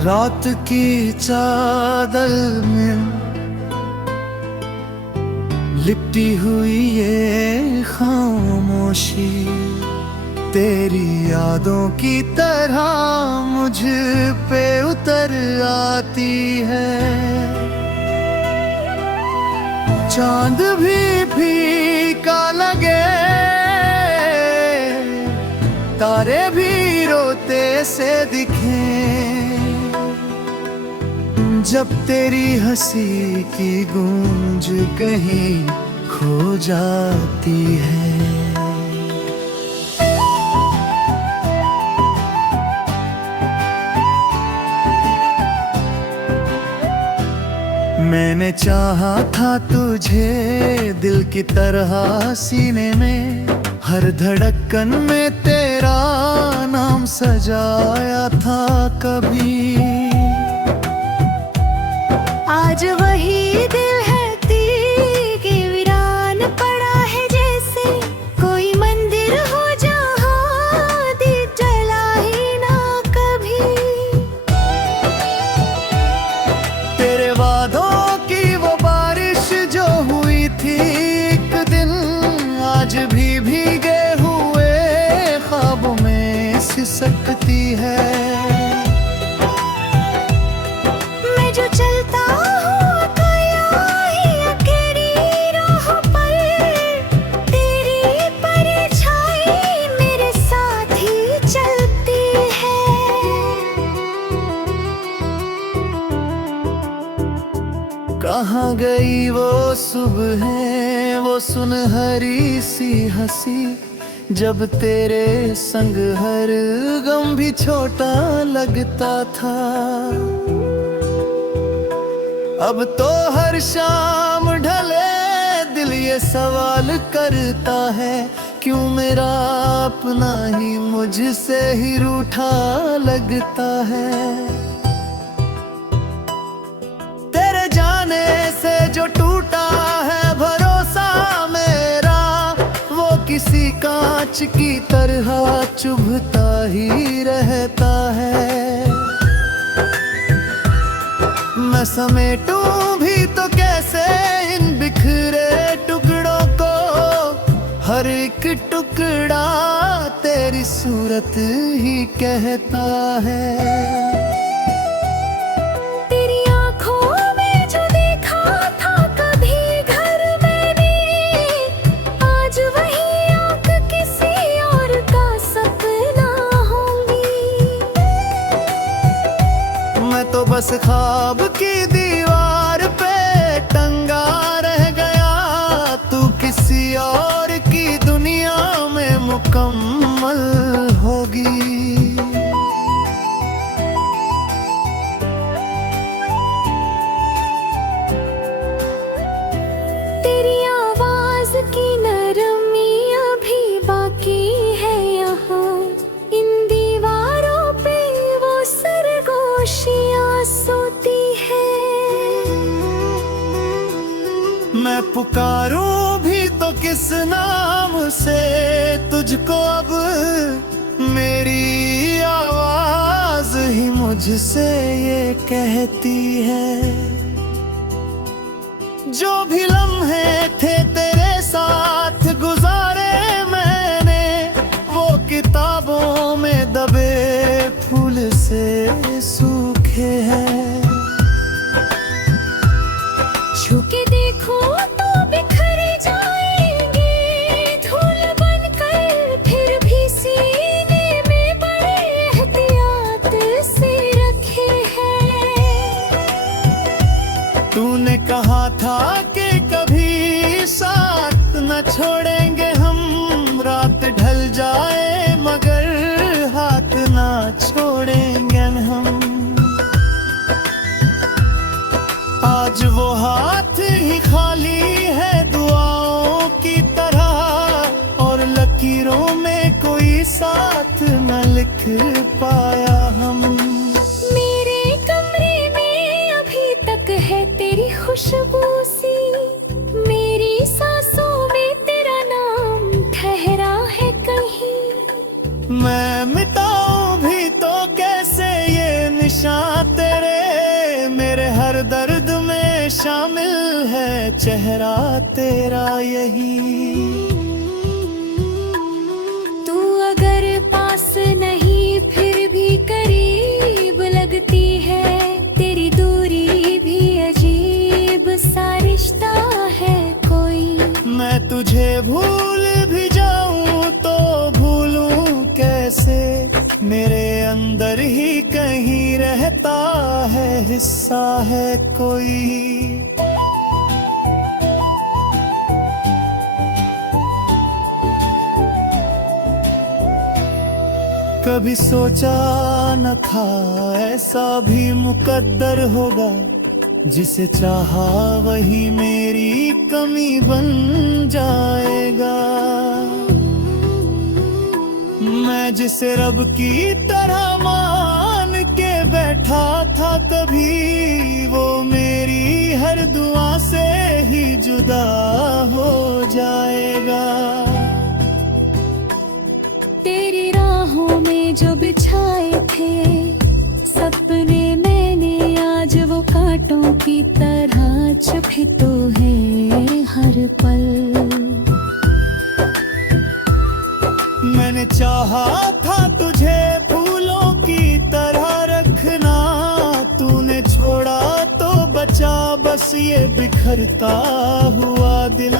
रात की चादर में लिपटी हुई ये खामोशी तेरी यादों की तरह मुझ पे उतर आती है। चांद भी फीका लगे, तारे भी रोते से दिखें, जब तेरी हंसी की गूंज कहीं खो जाती है। मैंने चाहा था तुझे दिल की तरह सीने में, हर धड़कन में तेरा नाम सजाया था कभी। आज वही दिल है तीके वीरान पड़ा है, जैसे कोई मंदिर हो जहाँ दीप जला ही ना कभी। तेरे वादों की वो बारिश जो हुई थी एक दिन, आज भी भीगे हुए ख्वाबों में सिसकती है। मैं जो चलता कहाँ गई वो सुबह है, वो सुनहरी सी हंसी, जब तेरे संग हर गम भी छोटा लगता था। अब तो हर शाम ढले दिल ये सवाल करता है, क्यों मेरा अपना ही मुझसे ही रूठा लगता है। से जो टूटा है भरोसा मेरा, वो किसी कांच की तरह चुभता ही रहता है। मैं समेटूं भी तो कैसे इन बिखरे टुकड़ों को, हर एक टुकड़ा तेरी सूरत ही कहता है। तो बस ख्वाब की दीवार पे टंगा रह गया, तू किसी और की दुनिया में मुकम्मल होगी। तेरी आवाज की नरमी अभी बाकी है यहाँ, इन दीवारों पे वो सरगोशियाँ सोती है। मैं पुकारूं भी तो किस नाम से तुझको, अब मेरी आवाज ही मुझसे ये कहती है। जो भी लम्हे थे तेरे साथ गुजारे मैंने, वो किताबों में दबे फूल से सूखे हैं। छू के देखो तो बिखर जाएंगे धूल बनकर, फिर भी सीने में बड़े एहतियात से रखे हैं। तूने कहा था कि कभी साथ न छोड़ेंगे हम, रात ढल जाए मगर हाथ ना छोड़ेंगे हम। आज वो हाथ ही खाली है दुआओं की तरह, और लकीरों में कोई साथ न लिख पाया हम। मेरे कमरे में अभी तक है तेरी खुशबू सी, मेरी सांसों में तेरा नाम ठहरा है कहीं। मैं मिटाऊं भी तो कैसे ये निशान चेहरा तेरा यही। तू अगर पास नहीं फिर भी करीब लगती है, तेरी दूरी भी अजीब सा रिश्ता है कोई। मैं तुझे भूल भी जाऊं तो भूलूं कैसे, मेरे अंदर ही कहीं रहता है हिस्सा है कोई। कभी सोचा न था ऐसा भी मुकद्दर होगा, जिसे चाहा वही मेरी कमी बन जाएगा। मैं जिसे रब की तरह मान के बैठा था कभी, वो मेरी हर दुआ से ही जुदा हो जाएगा। तेरी राहों में जो बिछाए थे सपने मैंने, आज वो कांटों की तरह छुपे तो है हर पल। मैंने चाहा था तुझे फूलों की तरह रखना, तूने छोड़ा तो बचा बस ये बिखरता हुआ दिल।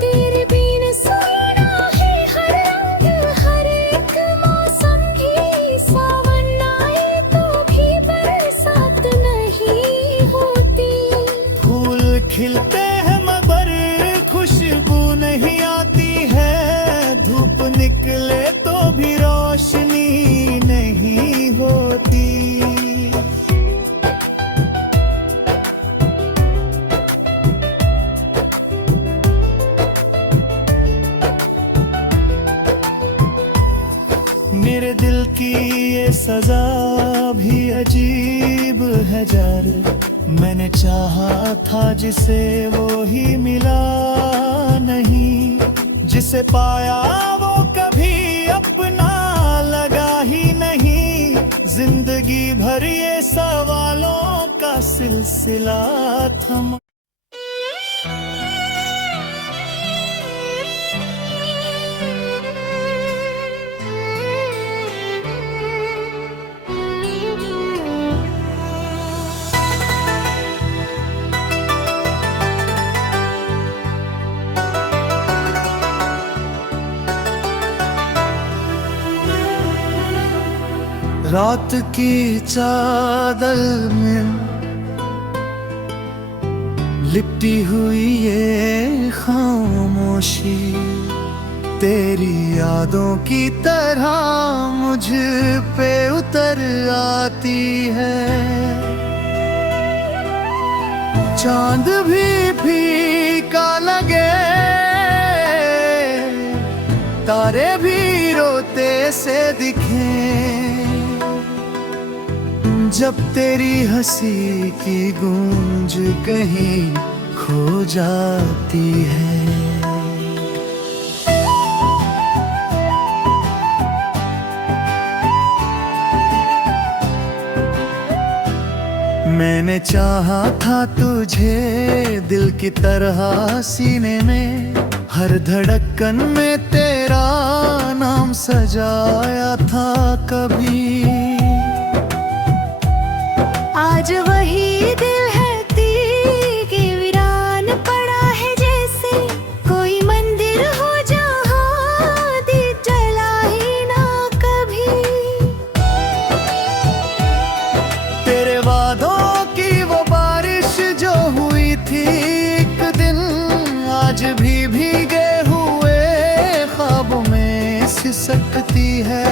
तेरे बिन सुना है हर रंग, हर एक मौसम भी। सावन आए तो भी बरसात नहीं होती। फूल खिलते हैं मगर खुशबू नहीं आती है, धूप निकले तो भी रोशनी नहीं होती। मेरे दिल की ये सजा भी अजीब है जार, मैंने चाहा था जिसे वो ही मिला नहीं। जिसे पाया वो कभी अपना लगा ही नहीं, जिंदगी भर ये सवालों का सिलसिला थमा। रात की चादर में लिपटी हुई ये खामोशी, तेरी यादों की तरह मुझ पे उतर आती है। चांद भी फीका लगे, तारे भी रोते से दिखें, जब तेरी हंसी की गूंज कहीं खो जाती है। मैंने चाहा था तुझे दिल की तरह सीने में, हर धड़कन में तेरा नाम सजाया था कभी। आज वही दिल है तीके वीरान पड़ा है, जैसे कोई मंदिर हो जहाँ दीप जला ही ना कभी। तेरे वादों की वो बारिश जो हुई थी एक दिन, आज भी भीगे हुए ख्वाबों में सिसकती है।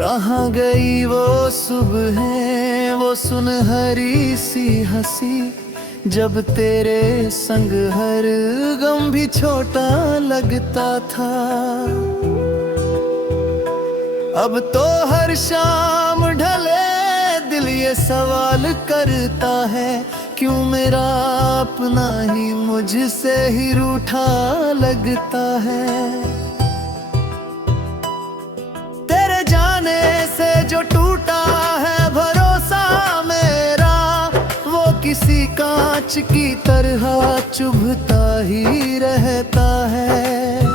कहाँ गई वो सुबह, वो सुनहरी सी हंसी, जब तेरे संग हर गम भी छोटा लगता था। अब तो हर शाम ढले दिल ये सवाल करता है, क्यों मेरा अपना ही मुझसे ही रूठा लगता है। तेरे जाने से जो टूटा है भरोसा मेरा, वो किसी कांच की तरह चुभता ही रहता है।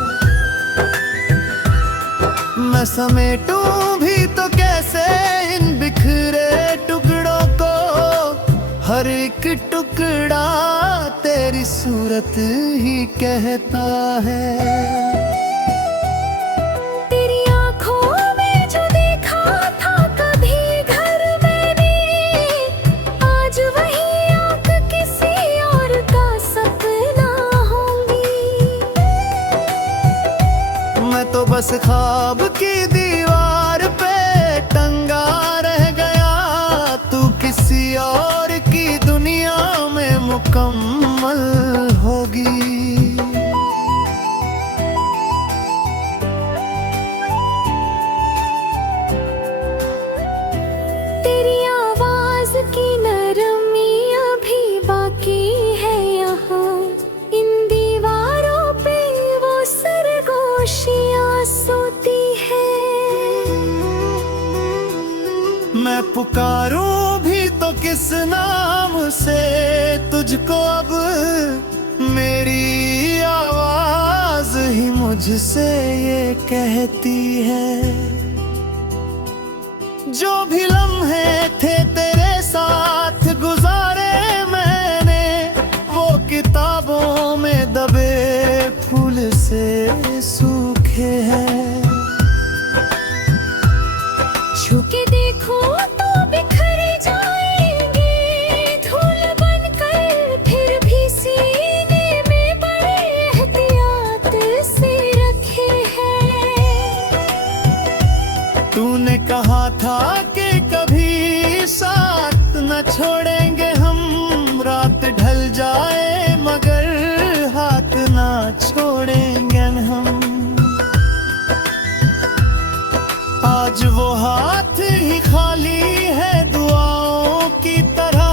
मैं समेटूं भी तो कैसे इन बिखरे टुकड़ों को, हर एक टुकड़ा तेरी सूरत ही कहता है। तेरी आंखों में जो देखा था कभी घर मैंने, आज वही आंख किसी और का सपना होंगी। मैं तो बस ख्वाब की दीवार पे टंगा रह गया, तू किसी और की दुनिया में मुकम्मल होगी। तेरी आवाज की नरमी अभी बाकी है यहाँ, इन दीवारों पे वो सरगोशियाँ सोती है। मैं पुकारूं भी तो किस नाम से तुझको, अब मेरी आवाज ही मुझसे ये कहती है। जो भी लम्हे थे तेरे साथ गुजारे मैंने, वो किताबों में दबे फूल से सूखे हैं। छू के देखो तो बिखर जाएंगे धूल बनकर, फिर भी सीने में बड़े एहतियात से रखे हैं। तूने कहा था कि कभी साथ न छोड़ेंगे हम, रात ढल जाए मगर हाथ ना छोड़ेंगे हम। आज वो हाथ ही खाली है दुआओं की तरह,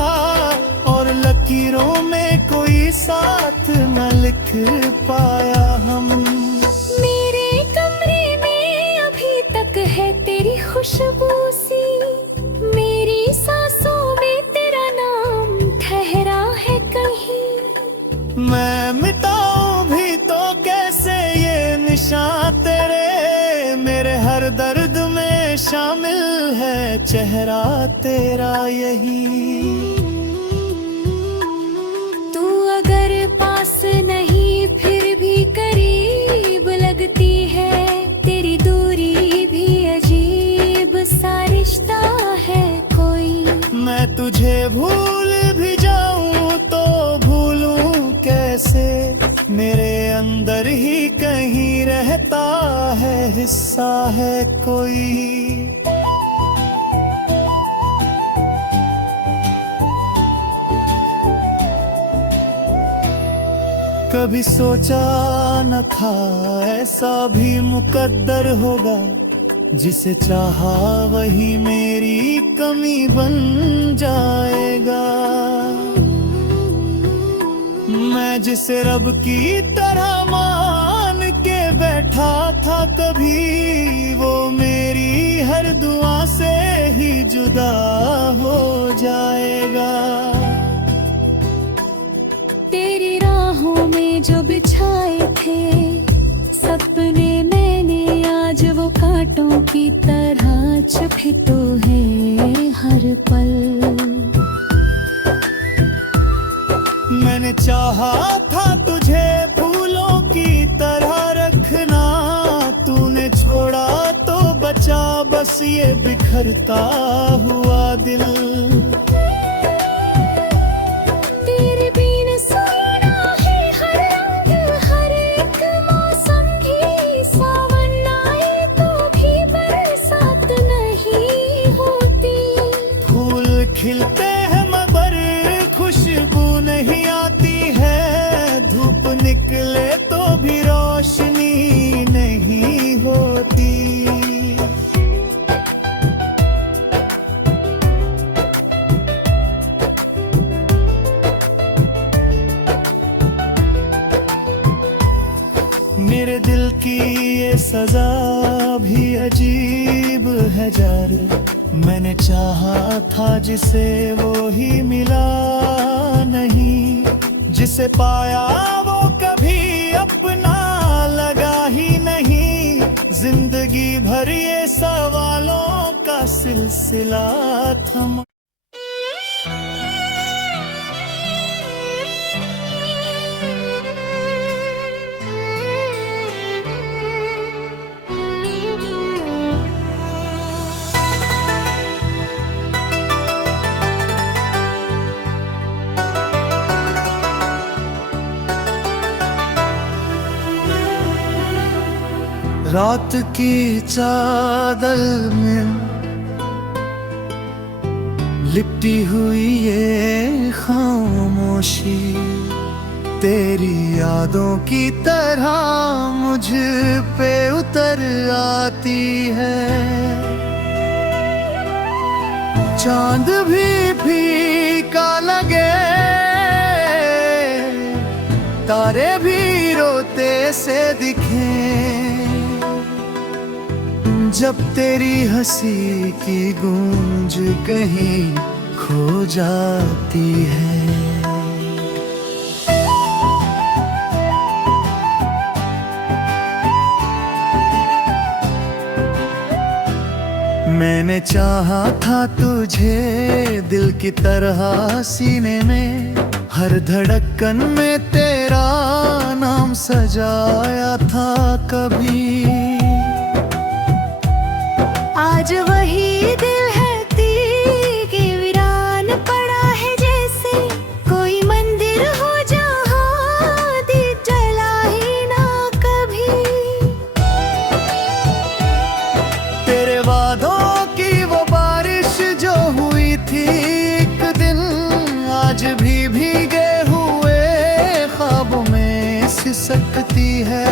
और लकीरों में कोई साथ न लिख पाया हम। मेरे कमरे में अभी तक है तेरी खुशबू सी, मेरी सांसों में तेरा नाम ठहरा है कहीं। मैं मिटाऊं भी तो कैसे ये निशान तेरे, मेरे हर दर्द में शामिल है चेहरा तेरा यही। तू अगर पास नहीं फिर भी करीब लगती है, तेरी दूरी भी अजीब सा रिश्ता है कोई। मैं तुझे भूल भी जाऊं तो भूलूं कैसे, मेरे अंदर ही कहीं रहता है हिस्सा है कोई। कभी सोचा न था ऐसा भी मुकद्दर होगा, जिसे चाहा वही मेरी कमी बन जाएगा। मैं जिसे रब की तरह मान के बैठा था कभी, वो मेरी हर दुआ से ही जुदा हो जाएगा। तेरी राहों में जो बिछाए थे सपने मैंने, आज वो कांटों की तरह छुपे तो है हर पल। मैंने चाहा था तुझे फूलों की तरह रखना, तूने छोड़ा तो बचा बस ये बिखरता हुआ दिल। तेरे बिन सुना है हर रंग, हर एक मौसम भी। सावन आए तो भी बरसात नहीं होती। फूल खिलते हैं मगर खुशबू नहीं आती है, धूप निकले तो भी रोशनी नहीं होती। ये सजा भी अजीब है जारे, मैंने चाहा था जिसे वो ही मिला नहीं, जिसे पाया वो कभी अपना लगा ही नहीं। जिंदगी भर ये सवालों का सिलसिला थमा। रात की चादर में लिपटी हुई ये खामोशी, तेरी यादों की तरह मुझ पे उतर आती है। चांद भी फीका लगे, तारे भी रोते से दिखें, जब तेरी हंसी की गूंज कहीं खो जाती है। मैंने चाहा था तुझे दिल की तरह सीने में, हर धड़कन में तेरा नाम सजाया था कभी। आज वही दिल है तीर वीरान पड़ा है, जैसे कोई मंदिर हो जहाँ दीप जला ही ना कभी। तेरे वादों की वो बारिश जो हुई थी एक दिन, आज भी भीगे हुए ख्वाबों में सिसकती है।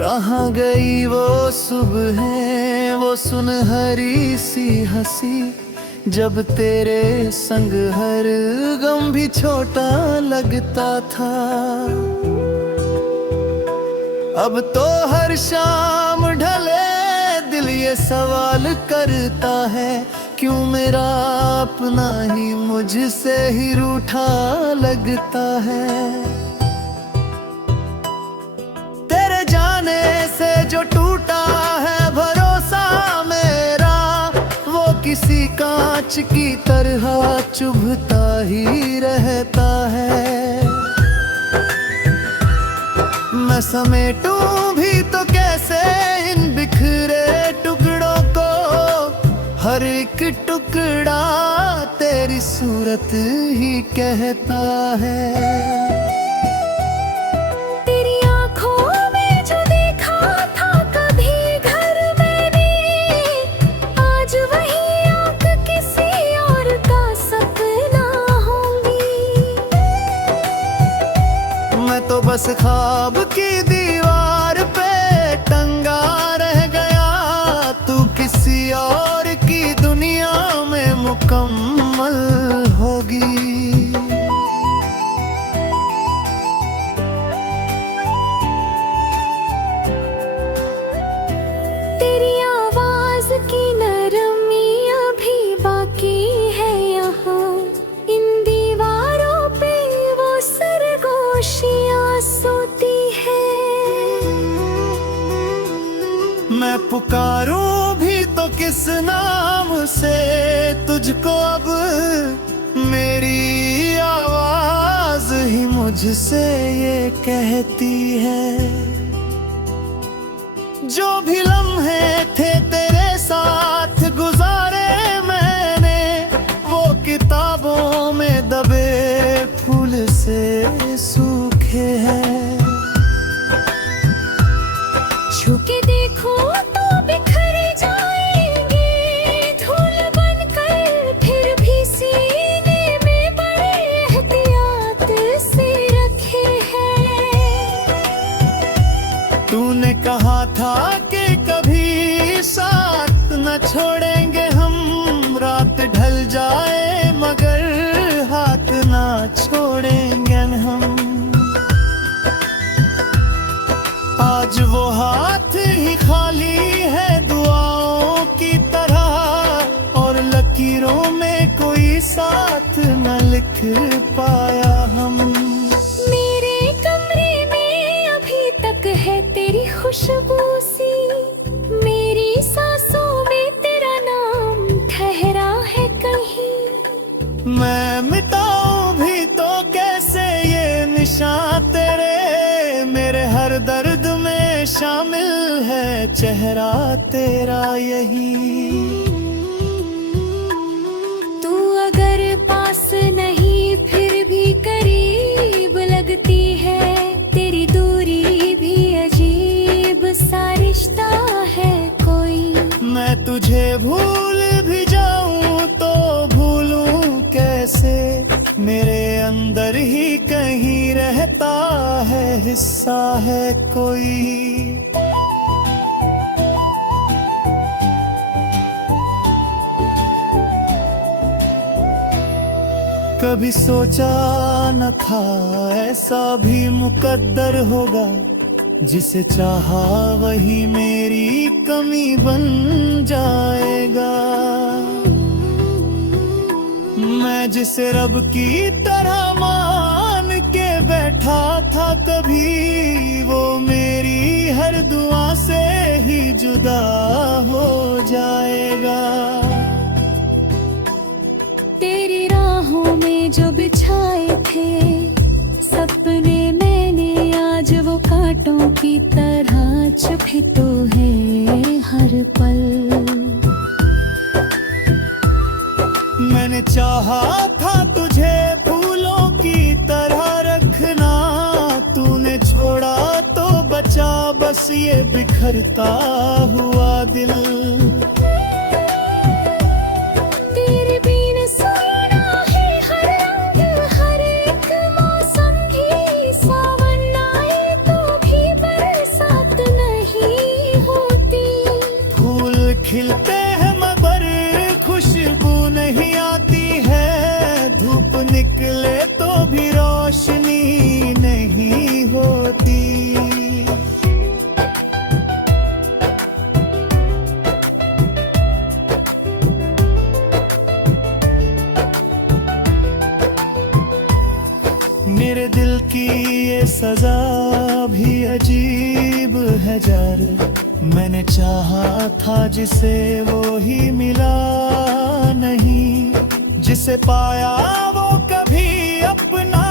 कहाँ गई वो सुबह, वो सुनहरी सी हंसी, जब तेरे संग हर गम भी छोटा लगता था। अब तो हर शाम ढले दिल ये सवाल करता है, क्यों मेरा अपना ही मुझसे ही रूठा लगता है। से जो टूटा है भरोसा मेरा, वो किसी कांच की तरह चुभता ही रहता है। मैं समेटूं भी तो कैसे इन बिखरे टुकड़ों को, हर एक टुकड़ा तेरी सूरत ही कहता है। तो बस ख्वाब की दीवार पे टंगा रह गया, तू किसी और की दुनिया में मुकम्मल होगी। तेरी आवाज की नरमी अभी बाकी है यहाँ, इन दीवारों पे वो सरगोशियाँ सोती है। मैं पुकारूं भी तो किस नाम से तुझको, अब मेरी आवाज ही मुझसे ये कहती है। जो भी लम्हे थे तेरे साथ गुजारे मैंने, वो किताबों में दबे फूल से सूखे हैं। छू के देखो तो बिखर जाएंगे धूल बनकर, फिर भी सीने में बड़े एहतियात से पाया हम। मेरे कमरे में अभी तक है तेरी खुशबू सी, मेरी सांसों में तेरा नाम ठहरा है कहीं। मैं मिटाऊं भी तो कैसे ये निशान तेरे, मेरे हर दर्द में शामिल है चेहरा तेरा यही। तू अगर पास नहीं फिर भी करीब लगती है, तेरी दूरी भी अजीब सा रिश्ता है कोई। मैं तुझे भूल भी जाऊं तो भूलूं कैसे, मेरे अंदर ही कहीं रहता है हिस्सा है कोई। कभी सोचा न था ऐसा भी मुकद्दर होगा, जिसे चाहा वही मेरी कमी बन जाएगा। मैं जिसे रब की तरह मान के बैठा था कभी, वो मेरी हर दुआ से ही जुदा हो जाएगा। तेरी राहों में जो बिछाए थे सपने मैंने आज वो कांटों की तरह चुभे तो है हर पल। मैंने चाहा था तुझे फूलों की तरह रखना, तूने छोड़ा तो बचा बस ये बिखरता हुआ दिल। तेरे बिन सुना है हर रंग हर एक मौसम भी, सावन आए तो भी बरसात नहीं होती। फूल खिलते हैं मगर खुशबू नहीं आती है, धूप निकले तो भी रोशनी नहीं होती। मेरे दिल की ये सजा भी अजीब है जार, मैंने चाहा था जिसे वो ही मिला नहीं, जिसे पाया वो कभी अपना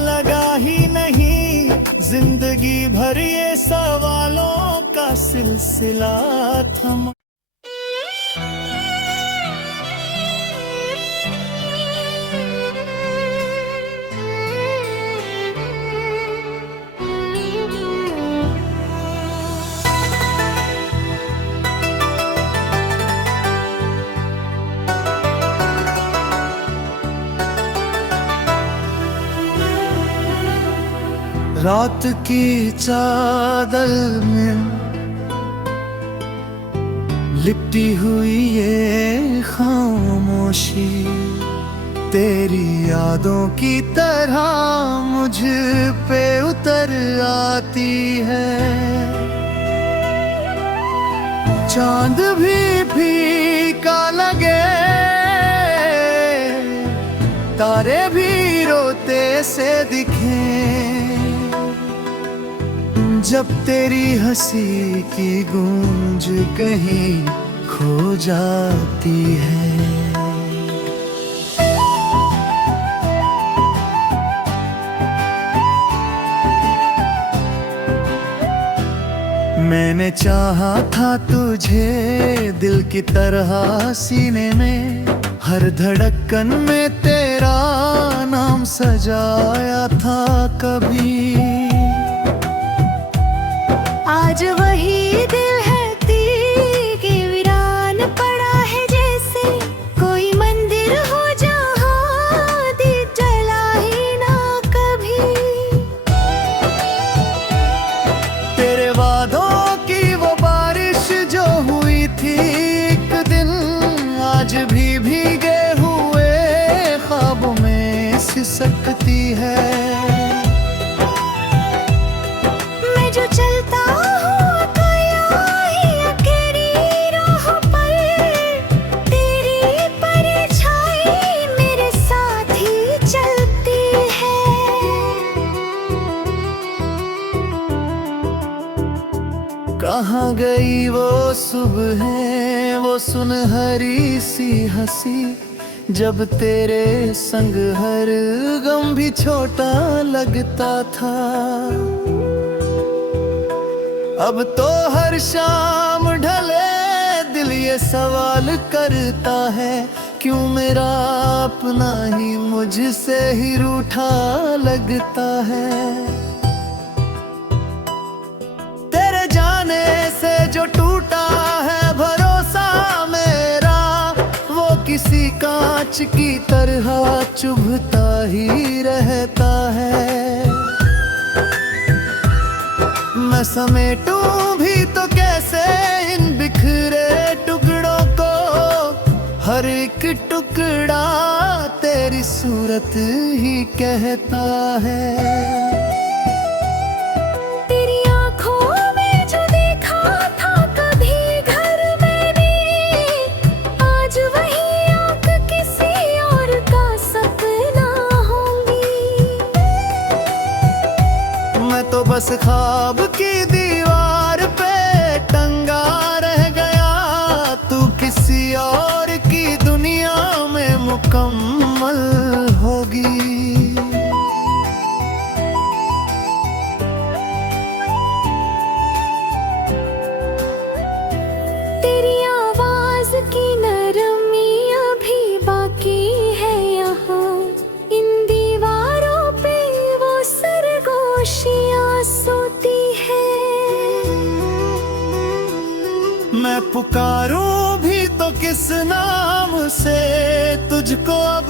लगा ही नहीं। जिंदगी भर ये सवालों का सिलसिला थमा। रात की चादर में लिपटी हुई ये खामोशी, तेरी यादों की तरह मुझ पे उतर आती है। चांद भी फीका लगे, तारे भी रोते से दिखें, जब तेरी हंसी की गूंज कहीं खो जाती है। मैंने चाहा था तुझे दिल की तरह सीने में, हर धड़कन में तेरा नाम सजाया था कभी। आज वही दिल है तीके वीरान पड़ा है, जैसे कोई मंदिर हो जहाँ दीप जला ही ना कभी। तेरे वादों की वो बारिश जो हुई थी एक दिन, आज भी भीगे हुए ख्वाबों में सिसकती है। मैं जो चलता हूँ अकेली राह पर, तेरी परछाई मेरे साथ ही चल सुबह वो सुनहरी सी हंसी, जब तेरे संग हर गम भी छोटा लगता था। अब तो हर शाम ढले दिल ये सवाल करता है, क्यों मेरा अपना ही मुझसे ही रूठा लगता है। तेरे जाने से जो टूटा है भरोसा मेरा, वो किसी कांच की तरह चुभता ही रहता है। मैं समेटूं भी तो कैसे इन बिखरे टुकड़ों को, हर एक टुकड़ा तेरी सूरत ही कहता है। तेरी आंखों में जो देखा था कभी घर मैंने, आज वही आंख किसी और का सपना होंगी। मैं तो बस ख्वाब की दीवार पे टंगा रह गया, तू किसी और की दुनिया में मुकम्मल होगी। तेरी आवाज की नरमी अभी बाकी है यहाँ, इन दीवारों पे वो सरगोशियाँ सोती है। मैं पुकारूं भी तो किस नाम से तुझको, अब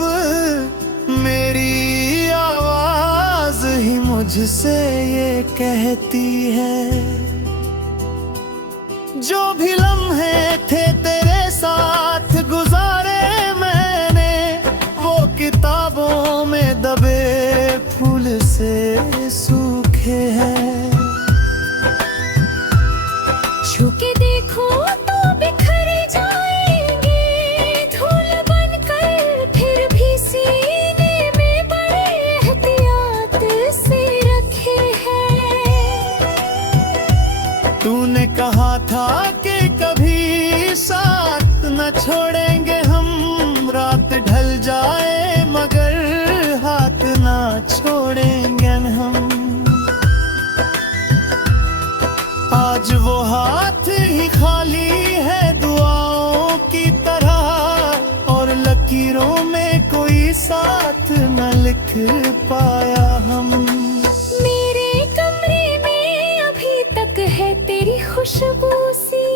मेरी आवाज ही मुझसे ये कहती है। जो भी लम्हे थे तेरे साथ गुजारे मैंने, वो किताबों में दबे फूल से सूखे हैं। छू के देखो तो बिखर जाएंगे धूल बनकर, फिर भी सीने में बड़े एहतियात से रखे हैं। तूने कहा था कि कभी साथ न छोड़ेंगे हम, रात ढल जाए मगर हाथ ना छोड़ेंगे हम। आज वो हाथ ही खाली है दुआओं की तरह, और लकीरों में कोई साथ न लिख पाया हम। मेरे कमरे में अभी तक है तेरी खुशबू सी,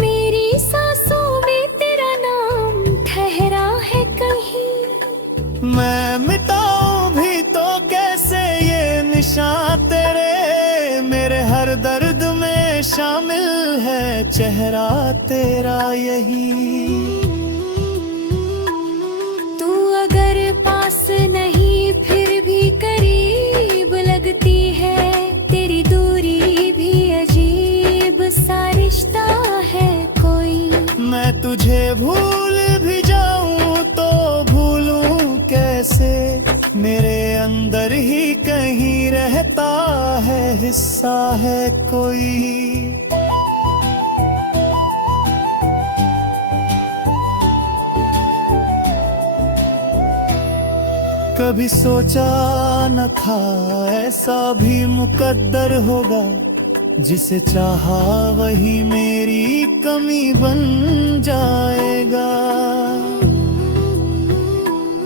मेरी सांसों में तेरा नाम ठहरा है कहीं। मैं मिटाऊं भी तो कैसे ये निशान तेरे, मेरे हर दर्द में शामिल है चेहरा तेरा यही। तू अगर पास नहीं फिर भी करीब लगती है, तेरी दूरी भी अजीब सा रिश्ता है कोई। मैं तुझे भूल भी जाऊं तो भूलूं कैसे, मेरे अंदर ही कहीं रहता है हिस्सा है कोई। कभी सोचा न था ऐसा भी मुकद्दर होगा, जिसे चाहा वही मेरी कमी बन जाएगा।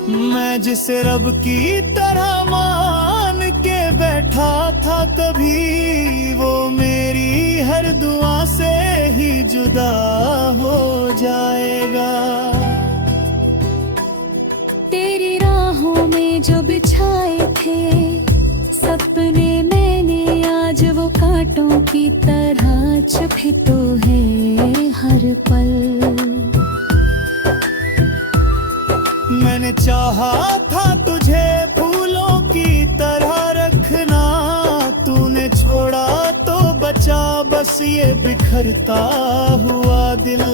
मैं जिसे रब की तरह मान के बैठा था कभी, वो मेरी हर दुआ से ही जुदा हो जाएगा। तेरी राहों में जो बिछाए थे सपने मैंने, आज वो कांटों की तरह चुभे तो है हर पल। मैंने चाहा था तुझे फूलों की तरह रखना, तूने छोड़ा तो बचा बस ये बिखरता हुआ दिल।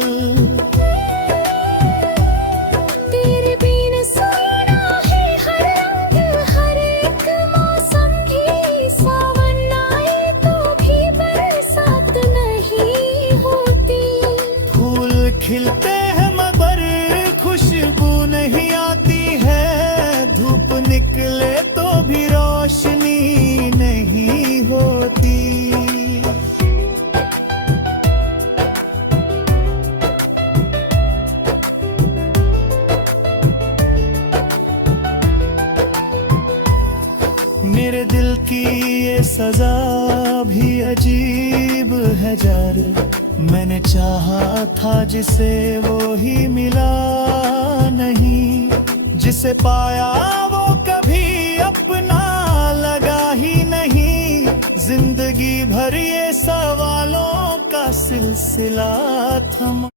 तेरे बिन सुना है हर रंग हर एक मौसम भी, सावन आए तो भी बरसात नहीं होती। खिलते हैं मगर खुशबू नहीं आती है, धूप निकले तो भी रोशनी नहीं होती। मेरे दिल की ये सजा भी अजीब है जार, मैंने चाहा था जिसे वो ही मिला नहीं, जिसे पाया वो कभी अपना लगा ही नहीं। जिंदगी भर ये सवालों का सिलसिला थमा।